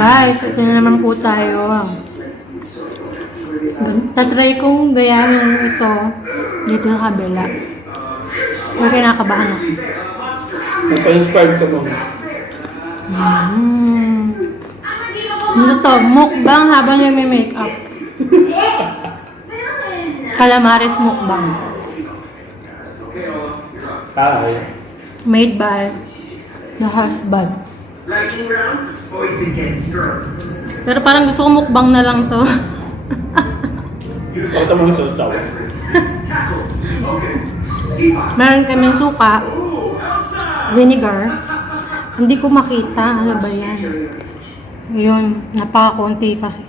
Guys, ito na naman po tayo. Tatry kong gayahin ito dito sa kabila. Pero kinakabahan ako. Naka-inspired sa mga. Ano to? Mukbang habang nagme-makeup. Calamares mukbang. Ay. Made by the husband. Pero parang gusto ko mukbang na lang to. Pakita mo sa tawa. Meron kaming suka, vinegar. Hindi ko makita. Ano ba yan? Yun, napakakunti kasi.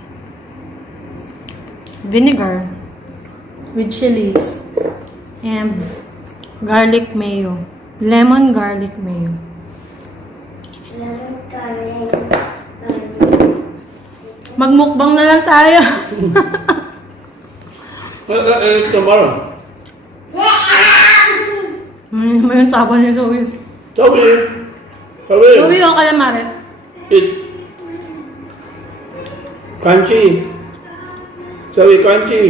Vinegar with chilies and garlic mayo. Lemon garlic mayo. Magmukbang na lang tayo. It's tomorrow. May yung tapon ni Zoe. Sabi. Zoe o calamares? It. Crunchy. Sabi, crunchy.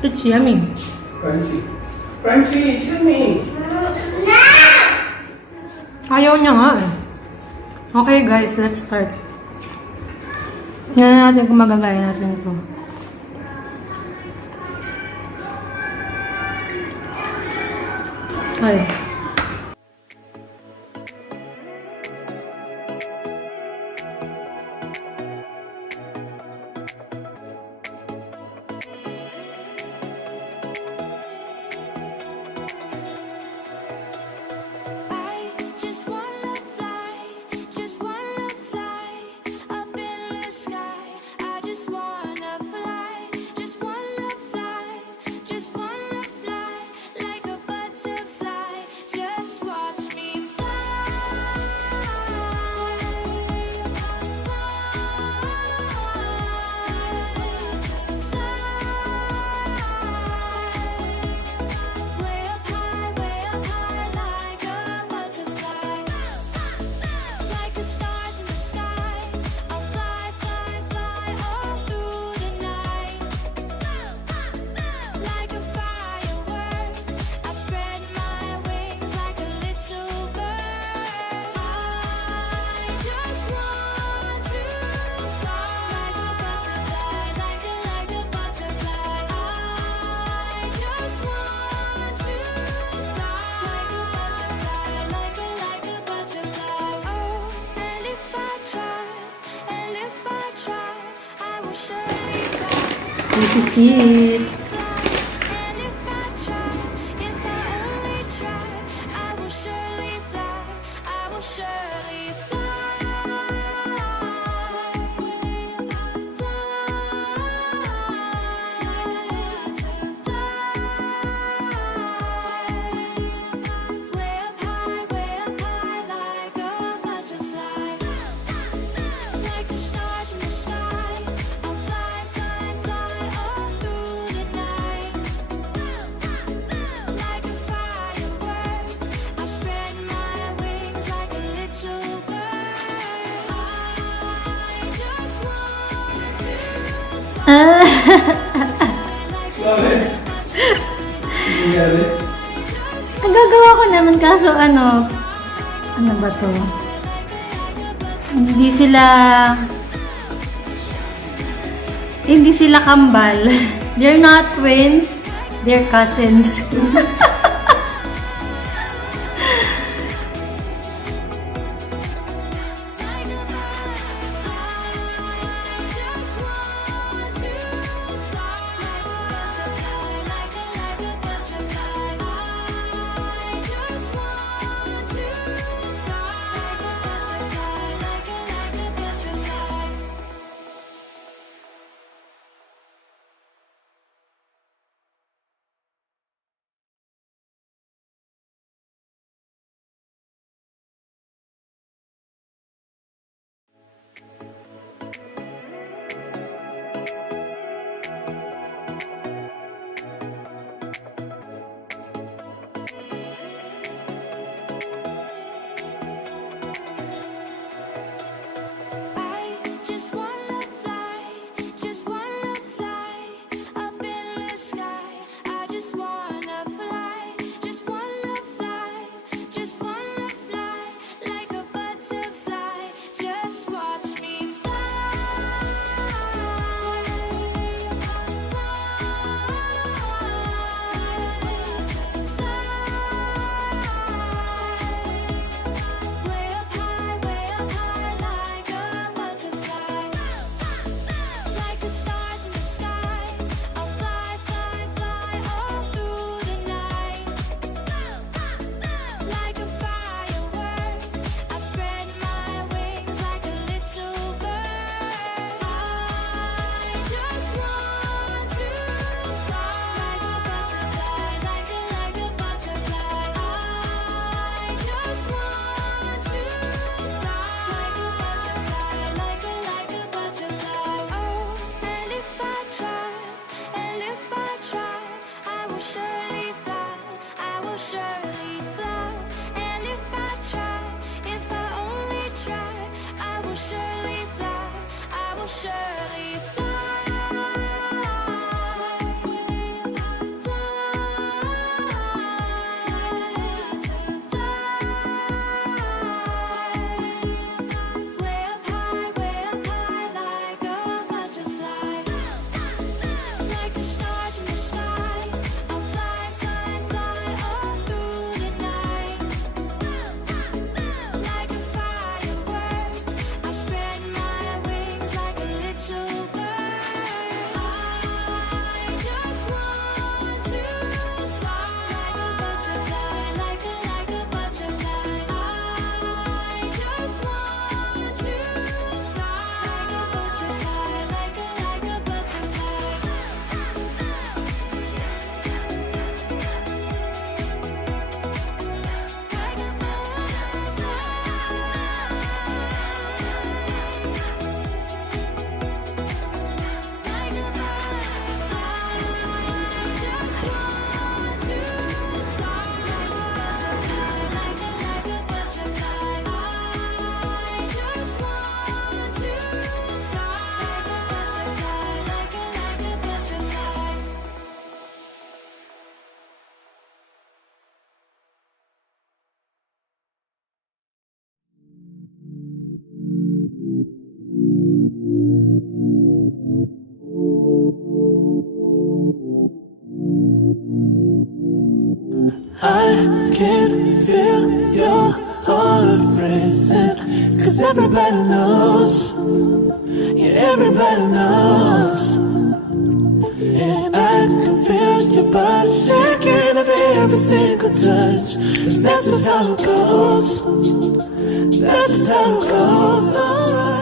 It's yummy. Crunchy. Crunchy, it's yummy. Ayaw niya nga eh. Okay guys, let's start. Tingnan natin kung magagaya natin ito. Ay. This is it. Nagagawa ko naman kaso ano ba to? Hindi sila kambal. They're not twins, they're cousins. embarrassing. Cause everybody knows. Yeah, everybody knows. And I can feel your body shaking of every single touch. That's just how it goes. That's just how it goes. Alright.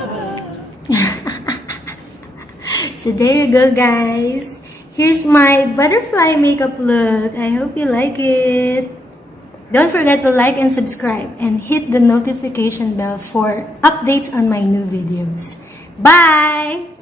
So there you go, guys. Here's my butterfly makeup look. I hope you like it. Don't forget to like and subscribe and hit the notification bell for updates on my new videos. Bye!